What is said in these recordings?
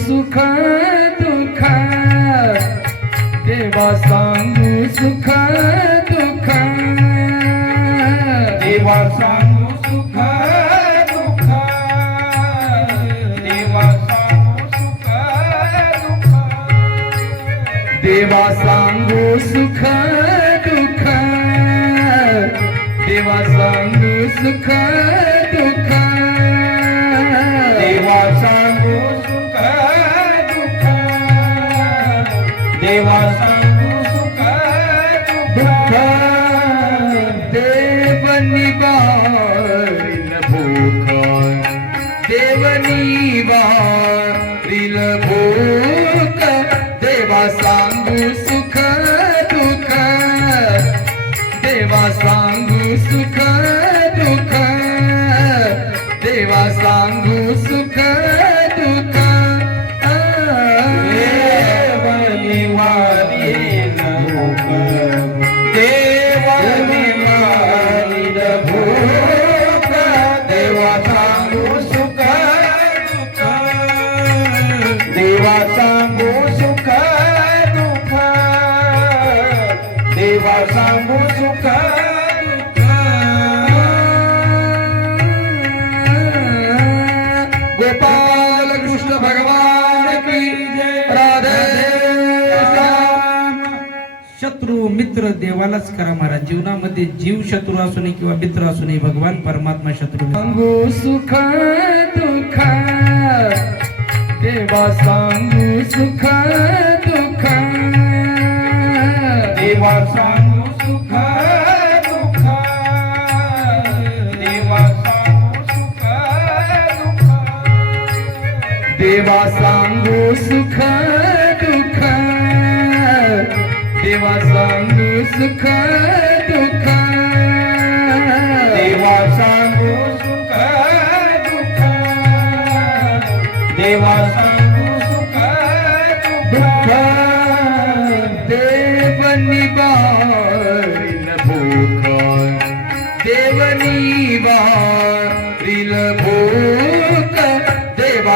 सुख दुःख देवा सांगू सुख दुःख. देवा सांगू सुख दुःख. देवा सांगू सुख दुःख. देवा सांगू सुख दुःख. देवा सांगू सुख सांगू सुख दुख देवा सांगू सुख देवा सांगू सुख गोपाल कृष्ण भगवान की जय राधे श्याम. शत्रू मित्र देवालाच करा महाराज जीवनामध्ये जीव शत्रू असू नये किंवा मित्र असू नये भगवान परमात्मा शत्रू. सांगू सुख दुःख देवा सांगू सुख देवा सांगू सुख दुःख. देवा सांगू सुख दुःख. देवा सांगू सुख दुःख. देवा सांगू सुख दुःख. देवनी बारिल भूख देवनी बारिल भूख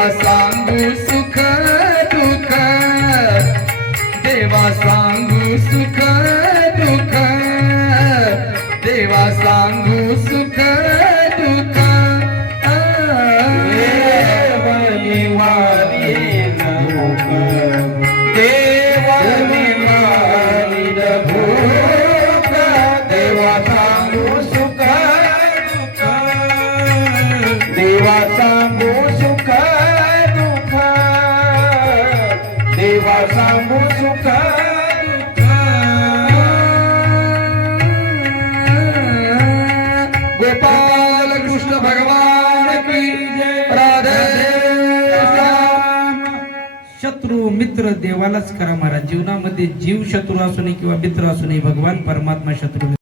सांगू सुख दुःख. देवा सांगू सुख दुःख. देवा सांगू सांगू सुख गोपाल कृष्ण भगवान की राधे शत्रू मित्र देवालाच करा महाराज. जीवनामध्ये जीव शत्रू असू नये किंवा मित्र असू नये भगवान परमात्मा शत्रू